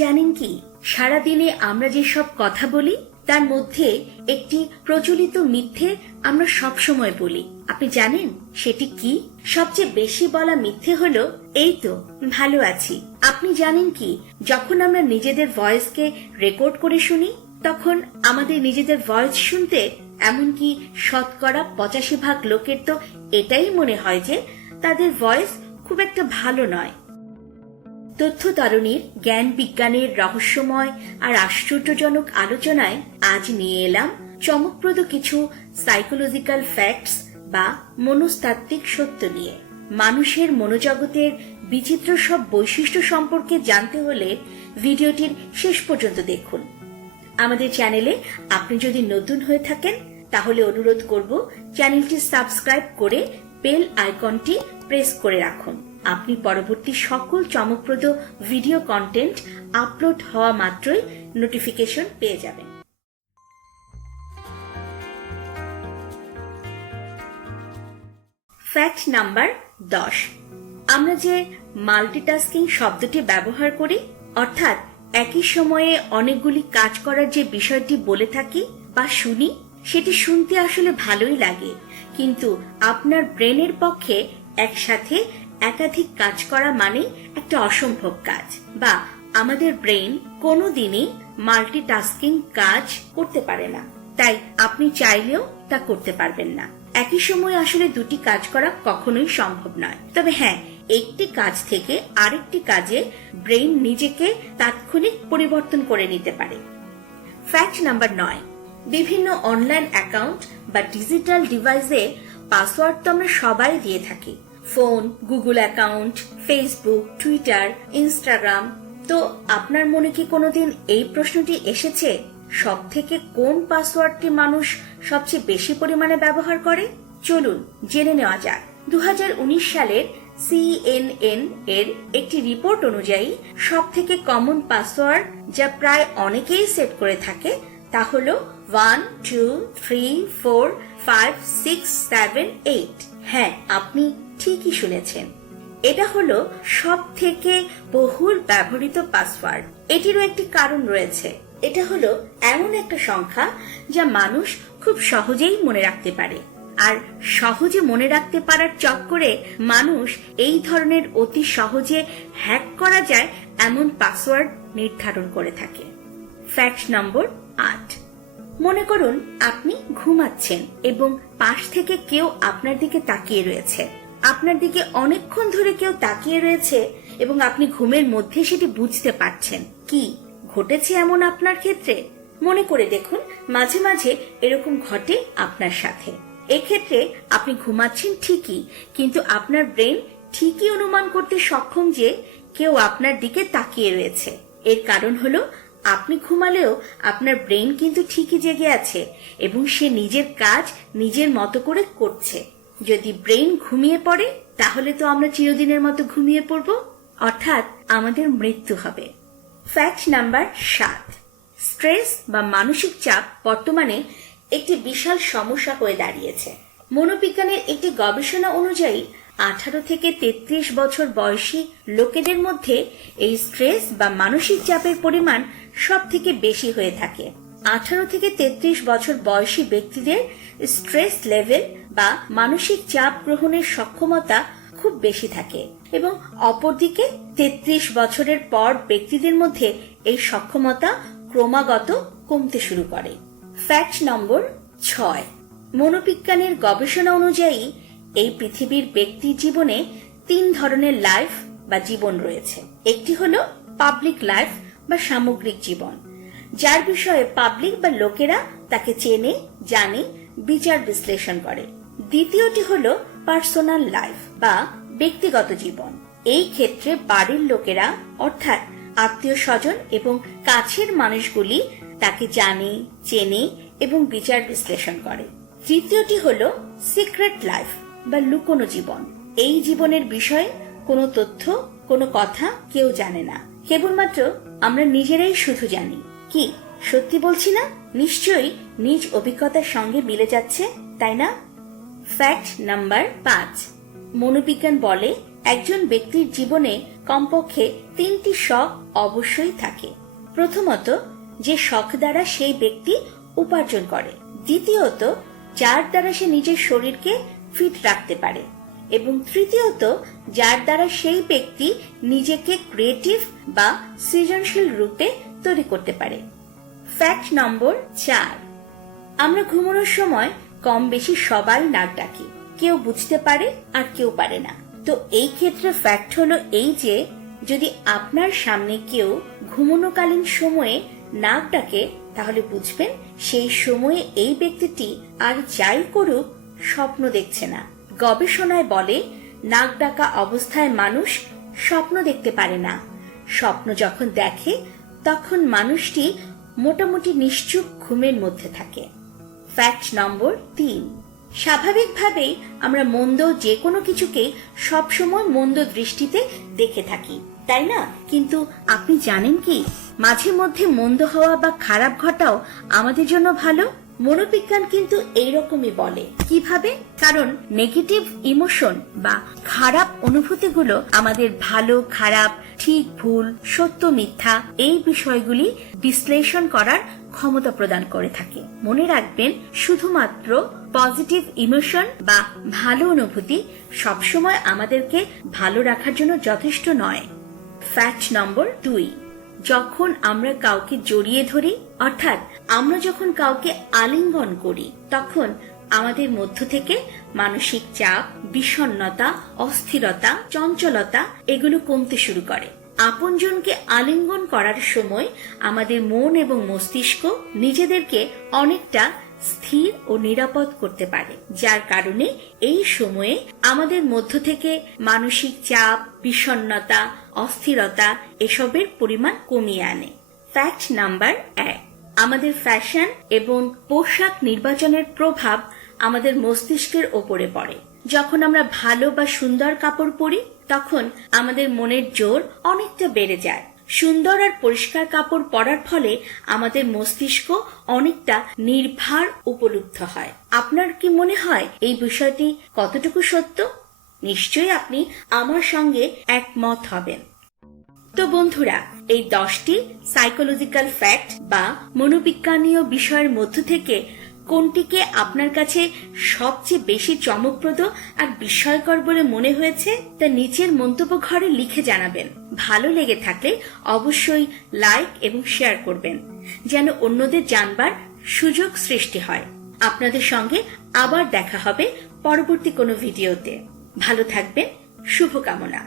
জানেন কি, সারাদিনে আমরা যেসব কথা বলি তার মধ্যে একটি প্রচলিত মিথ্যে আমরা সব সময় বলি। আপনি জানেন সেটি কি? সবচেয়ে বেশি বলা মিথ্যে হলো এই তো ভালো আছি। আপনি জানেন কি, যখন আমরা নিজেদের ভয়েসকে রেকর্ড করে শুনি তখন আমাদের নিজেদের ভয়েস শুনতে এমনকি 85% লোকের তো এটাই মনে হয় যে তাদের ভয়েস খুব একটা ভালো নয়। তথ্য তরণীর জ্ঞান বিজ্ঞানের রহস্যময় আর আশ্চর্যজনক আলোচনায় আজ নিয়ে এলাম চমকপ্রদ কিছু সাইকোলজিক্যাল ফ্যাক্টস বা মনস্তাত্ত্বিক সত্য নিয়ে। মানুষের মনোজগতের বিচিত্র সব বৈশিষ্ট্য সম্পর্কে জানতে হলে ভিডিওটির শেষ পর্যন্ত দেখুন। আমাদের চ্যানেলে আপনি যদি নতুন হয়ে থাকেন তাহলে অনুরোধ করব চ্যানেলটি সাবস্ক্রাইব করে বেল আইকনটি প্রেস করে রাখুন। আপনি পরবর্তী সকল চমকপ্রদ ভিডিও কন্টেন্ট আপলোড হওয়া মাত্রই নোটিফিকেশন পেয়ে যাবেন। Fact number 10। আমরা যে মাল্টিটাস্কিং শব্দটি ব্যবহার করি, অর্থাৎ একই সময়ে অনেকগুলি কাজ করার যে বিষয়টি বলে থাকি বা শুনি, সেটি শুনতে আসলে ভালোই লাগে, কিন্তু আপনার ব্রেনের পক্ষে একসাথে একাধিক কাজ করা মানে একটা অসম্ভব কাজ, বা আমাদের ব্রেন কোনোদিনই মাল্টিটাস্কিং কাজ করতে পারে না। তাই আপনি চাইলেও তা করতে পারবেন না। একই সময়ে আসলে দুটি কাজ করা কখনোই সম্ভব নয়। তবে হ্যাঁ, একটি কাজ থেকে আরেকটি কাজে ব্রেন নিজেকে তাৎক্ষণিক পরিবর্তন করে নিতে পারে। Fact number 9। বিভিন্ন অনলাইন অ্যাকাউন্ট বা ডিজিটাল ডিভাইসে পাসওয়ার্ড তো আমরা সবাই দিয়ে থাকি। Phone, Google account, Facebook, Twitter, Instagram. তো আপনার মনে কি কোনোদিন এই প্রশ্নটি এসেছে, সব থেকে কোন পাসওয়ার্ডটি মানুষ সবচেয়ে বেশি পরিমাণে ব্যবহার করে? চলুন জেনে নেওয়া যাক। 2019 সালের CNN এর একটি রিপোর্ট অনুযায়ী সব থেকে কমন পাসওয়ার্ড যা প্রায় অনেকেই সেট করে থাকে তা হলো 1 2 3 4 5 6 7 8। হ্যাঁ, আপনি ঠিকই শুনেছেন, এটা হলো সব থেকে বহুল ব্যবহৃত পাসওয়ার্ড। এটিরও একটি কারণ রয়েছে। এটা হলো এমন একটা সংখ্যা যা মানুষ খুব সহজেই মনে রাখতে পারে, আর সহজে মনে রাখতে পারার চক্করে মানুষ এই ধরনের অতি সহজে হ্যাক করা যায় এমন পাসওয়ার্ড নির্ধারণ করে থাকে। ফ্যাক্ট নম্বর 8। মনে করুন আপনি ঘুমাচ্ছেন এবং পাশ থেকে কেউ আপনার দিকে তাকিয়ে রয়েছে। আপনার দিকে অনেকক্ষণ ধরে কেউ তাকিয়ে রয়েছে এবং আপনি ঘুমের মধ্যে সেটি বুঝতে পারছেন। কি ঘটেছে এমন আপনার ক্ষেত্রে? মনে করে দেখুন, মাঝে মাঝে এরকম ঘটে আপনার সাথে। এক্ষেত্রে আপনি ঘুমাচ্ছেন ঠিকই, কিন্তু আপনার ব্রেন ঠিকই অনুমান করতে সক্ষম যে কেউ আপনার দিকে তাকিয়ে রয়েছে। এর কারণ হলো আপনি ঘুমালেও আপনার ব্রেন কিন্তু ঠিকই জেগে আছে এবং সে নিজের কাজ নিজের মতো করে করছে। যদি ব্রেন ঘুমিয়ে পড়ে তাহলে তো আমরা চিরদিনের মতো ঘুমিয়ে পড়ব, অর্থাৎ আমাদের মৃত্যু হবে। Fact number 7। স্ট্রেস বা মানসিক চাপ বর্তমানে একটি বিশাল সমস্যা হয়ে দাঁড়িয়েছে। মনোবিজ্ঞানের একটি গবেষণা অনুযায়ী 18 থেকে 33 বছর বয়সী লোকেদের মধ্যে এই স্ট্রেস বা মানসিক চাপের পরিমাণ সব থেকে বেশি হয়ে থাকে। 18 থেকে 33 বছর বয়সী ব্যক্তিদের স্ট্রেস লেভেল বা মানসিক চাপ গ্রহণের সক্ষমতা খুব বেশি থাকে এবং অপরদিকে 33 বছরের পর ব্যক্তিদের মধ্যে এই সক্ষমতা ক্রমাগত কমতে শুরু করে। ফ্যাক্ট নম্বর 6। মনোবিজ্ঞানের গবেষণা অনুযায়ী এই পৃথিবীর ব্যক্তির জীবনে 3 ধরনের লাইফ বা জীবন রয়েছে। একটি হলো পাবলিক লাইফ বা সামগ্রিক জীবন, যার বিষয়ে পাবলিক বা লোকেরা তাকে চেনে, জানে, বিচার বিশ্লেষণ করে। দ্বিতীয়টি হলো পার্সোনাল লাইফ বা ব্যক্তিগত জীবন। এই ক্ষেত্রে বাড়ির লোকেরা অর্থাৎ আত্মীয় স্বজন এবং কাছের মানুষগুলি তাকে জানে, চেনে এবং বিচার বিশ্লেষণ করে। তৃতীয়টি হলো সিক্রেট লাইফ বা লুকোনো জীবন। এই জীবনের বিষয়ে কোনো তথ্য, কোনো কথা কেউ জানে না, কেবলমাত্র আমরা নিজেরাই শুধু জানি। কি সত্যি বলছি না? নিশ্চয়ই নিজ অভিজ্ঞতার সঙ্গে মিলে যাচ্ছে, তাই না? Fact number 5। মনোবিজ্ঞান বলে একজন ব্যক্তির জীবনে কমপক্ষে 3টি শখ অবশ্যই থাকে। প্রথমত, যে শখ দ্বারা সেই ব্যক্তি উপার্জন করে। দ্বিতীয়ত, যার দ্বারা সে নিজের শরীরকে ফিট রাখতে পারে। এবং তৃতীয়ত, যার দ্বারা সেই ব্যক্তি নিজেকে ক্রিয়েটিভ বা সৃজনশীল রূপে তৈরি করতে পারে। ফ্যাক্ট নম্বর 4, আমরা ঘুমানোর সময় কম বেশি সবাই নাক ডাকি। কেউ বুঝতে পারে আর কেউ পারে না। তো এই ক্ষেত্রে ফ্যাক্ট হলো এই যে, যদি আপনার সামনে কেউ ঘুমানোকালীন সময়ে নাক ডাকে, তাহলে বুঝবেন সেই সময়ে এই ব্যক্তিটি আর যাই করুক স্বপ্ন দেখছে না। গবেষণায় বলে, নাক ডাকা অবস্থায় মানুষ স্বপ্ন দেখতে পারে না। স্বপ্ন যখন দেখে তখন মানুষটি মোটামুটি নিশ্চুপ ঘুমের মধ্যে থাকে। ফ্যাক্ট নম্বর 3, স্বাভাবিকভাবেই আমরা মন্দ যে কোনো কিছুকে সবসময় মন্দ দৃষ্টিতে দেখে থাকি, তাই না? কিন্তু আপনি জানেন কি, মাঝে মধ্যে মন্দ হওয়া বা খারাপ ঘটাও আমাদের জন্য ভালো। মনোবিজ্ঞান কিন্তু এইরকমই বলে। কিভাবে? কারণ নেগেটিভ ইমোশন বা খারাপ অনুভূতিগুলো আমাদের ভালো খারাপ, ঠিক ভুল, সত্য মিথ্যা এই বিষয়গুলি বিশ্লেষণ করার ক্ষমতা প্রদান করে থাকে। মনে রাখবেন, শুধুমাত্র পজিটিভ ইমোশন বা ভালো অনুভূতি সবসময় আমাদেরকে ভালো রাখার জন্য যথেষ্ট নয়। ফ্যাক্ট নম্বর 2, যখন আমরা কাউকে জড়িয়ে ধরি, অর্থাৎ আমরা যখন কাউকে আলিঙ্গন করি, তখন আমাদের মধ্য থেকে মানসিক চাপ, বিষণ্ণতা, অস্থিরতা, চঞ্চলতা এগুলো কমতে শুরু করে। আপনজনকে আলিঙ্গন করার সময় আমাদের মন এবং মস্তিষ্ক নিজেদেরকে অনেকটা স্থির ও নিরাপদ করতে পারে, যার কারণে এই সময়ে আমাদের মধ্য থেকে মানসিক চাপ, বিষণ্ণতা, অস্থিরতা এসবের পরিমাণ কমিয়ে আনে। ফ্যাক্ট নাম্বার 1, আমাদের ফ্যাশন এবং পোশাক নির্বাচনের প্রভাব আমাদের মস্তিষ্কের ওপরে পড়ে। যখন আমরা ভালো বা সুন্দর কাপড় পরি, তখন আমাদের মনের জোর অনেকটা বেড়ে যায়। সুন্দর আর পরিষ্কার কাপড় পরার ফলে আমাদের মস্তিষ্ক অনেকটা নির্ভার উপলব্ধ হয়। আপনার কি মনে হয় এই বিষয়টি কতটুকু সত্য? নিশ্চয়ই আপনি আমার সঙ্গে একমত হবেন। তো বন্ধুরা, এই 10টি সাইকোলজিক্যাল ফ্যাক্ট বা মনোবিজ্ঞানীয় বিষয়ের মধ্য থেকে কোনটিকে আপনার কাছে সবচেয়ে বেশি চমকপ্রদ আর বিস্ময়কর বলে মনে হয়েছে তা নিচের মন্তব্য ঘরে লিখে জানাবেন। ভালো লেগে থাকলে অবশ্যই লাইক এবং শেয়ার করবেন, যেন অন্যদের জানবার সুযোগ সৃষ্টি হয়। আপনাদের সঙ্গে আবার দেখা হবে পরবর্তী কোনো ভিডিওতে। ভালো থাকবেন, শুভকামনা।